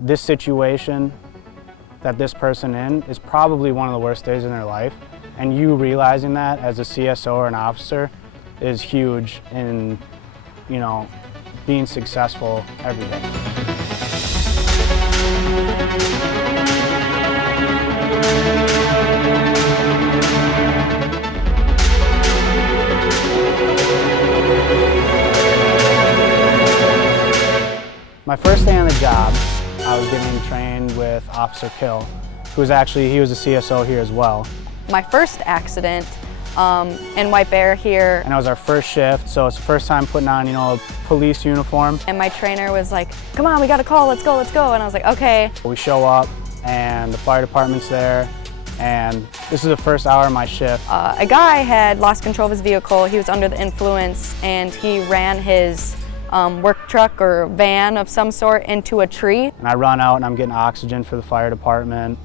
this situation that this person in is probably one of the worst days in their life, and you realizing that as a CSO or an officer is huge in, you know, being successful every day. My first day on the job, I was getting trained with Officer Kill, he was a CSO here as well. My first accident in White Bear here. And it was our first shift, so it's the first time putting on, you know, a police uniform. And my trainer was like, come on, we got a call, let's go, let's go. And I was like, okay. We show up and the fire department's there, and this is the first hour of my shift. A guy had lost control of his vehicle. He was under the influence and he ran his work truck or van of some sort into a tree. And I run out and I'm getting oxygen for the fire department.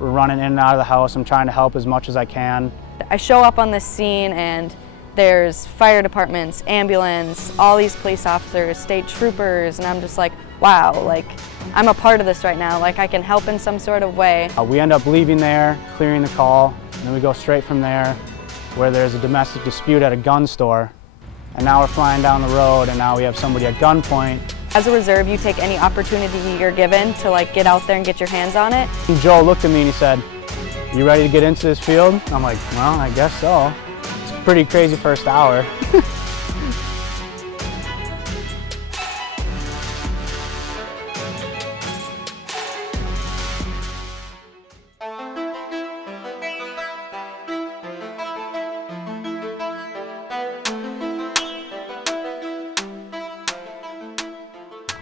We're running in and out of the house. I'm trying to help as much as I can. I show up on this scene and there's fire departments, ambulance, all these police officers, state troopers, and I'm just like, wow, like I'm a part of this right now. Like I can help in some sort of way. We end up leaving there, clearing the call, and then we go straight from there where there's a domestic dispute at a gun store. And now we're flying down the road and now we have somebody at gunpoint. As a reserve, you take any opportunity you're given to like get out there and get your hands on it. And Joe looked at me and he said, "You ready to get into this field?" I'm like, well, I guess so. It's a pretty crazy first hour.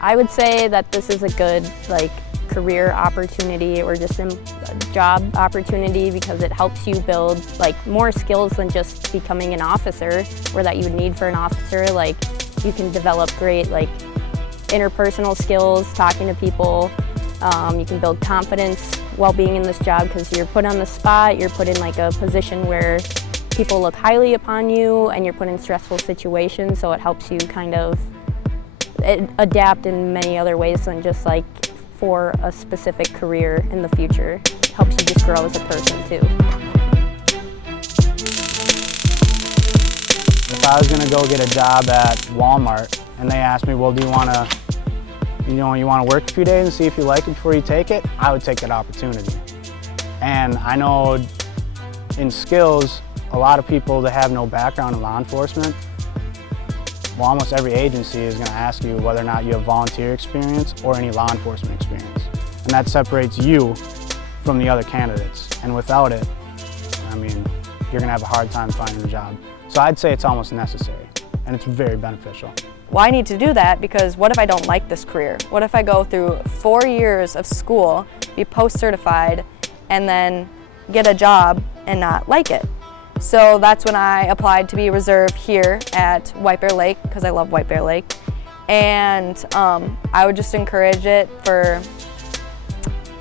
I would say that this is a good career opportunity or just a job opportunity because it helps you build more skills than just becoming an officer or that you would need for an officer. Like you can develop great interpersonal skills, talking to people. You can build confidence while being in this job because you're put on the spot, you're put in a position where people look highly upon you and you're put in stressful situations, so it helps you kind of adapt in many other ways than just for a specific career in the future. It helps you just grow as a person too. If I was gonna go get a job at Walmart and they asked me, well, do you wanna, you wanna work a few days and see if you like it before you take it, I would take that opportunity. And I know in skills, a lot of people that have no background in law enforcement, well, almost every agency is going to ask you whether or not you have volunteer experience or any law enforcement experience. And that separates you from the other candidates. And without it, I mean, you're going to have a hard time finding a job. So I'd say it's almost necessary, and it's very beneficial. Well, I need to do that because what if I don't like this career? What if I go through 4 years of school, be post-certified, and then get a job and not like it? So that's when I applied to be a reserve here at White Bear Lake because I love White Bear Lake. And I would just encourage it for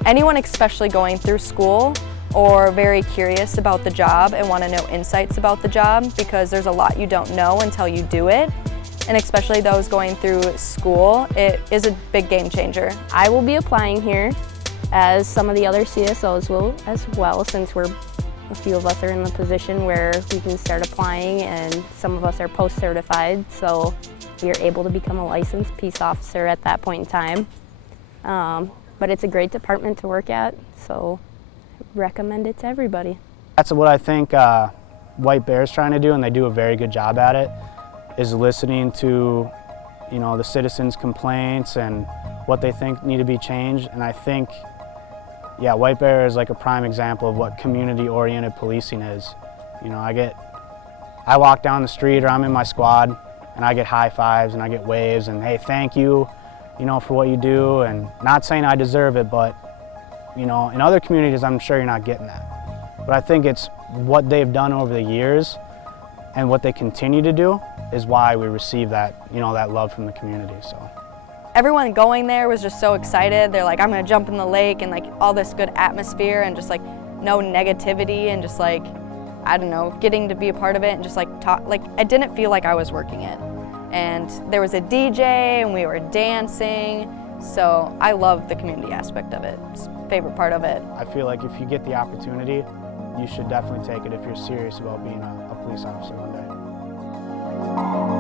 anyone especially going through school or very curious about the job and want to know insights about the job because there's a lot you don't know until you do it. And especially those going through school, it is a big game changer. I will be applying here as some of the other CSOs will as well, since a few of us are in the position where we can start applying and some of us are post-certified, so we are able to become a licensed peace officer at that point in time. But it's a great department to work at, so I recommend it to everybody. That's what I think White Bear is trying to do, and they do a very good job at it, is listening to the citizens' complaints and what they think need to be changed. And I think yeah, White Bear is a prime example of what community-oriented policing is. I walk down the street or I'm in my squad and I get high fives and I get waves and hey, thank you, for what you do, and not saying I deserve it, but in other communities I'm sure you're not getting that. But I think it's what they've done over the years and what they continue to do is why we receive that, that love from the community. So. Everyone going there was just so excited. They're like, I'm gonna jump in the lake, and all this good atmosphere and just no negativity and just I don't know, getting to be a part of it and just talk, I didn't feel like I was working it. And there was a DJ and we were dancing. So I love the community aspect of it. It's my favorite part of it. I feel like if you get the opportunity, you should definitely take it if you're serious about being a police officer one day.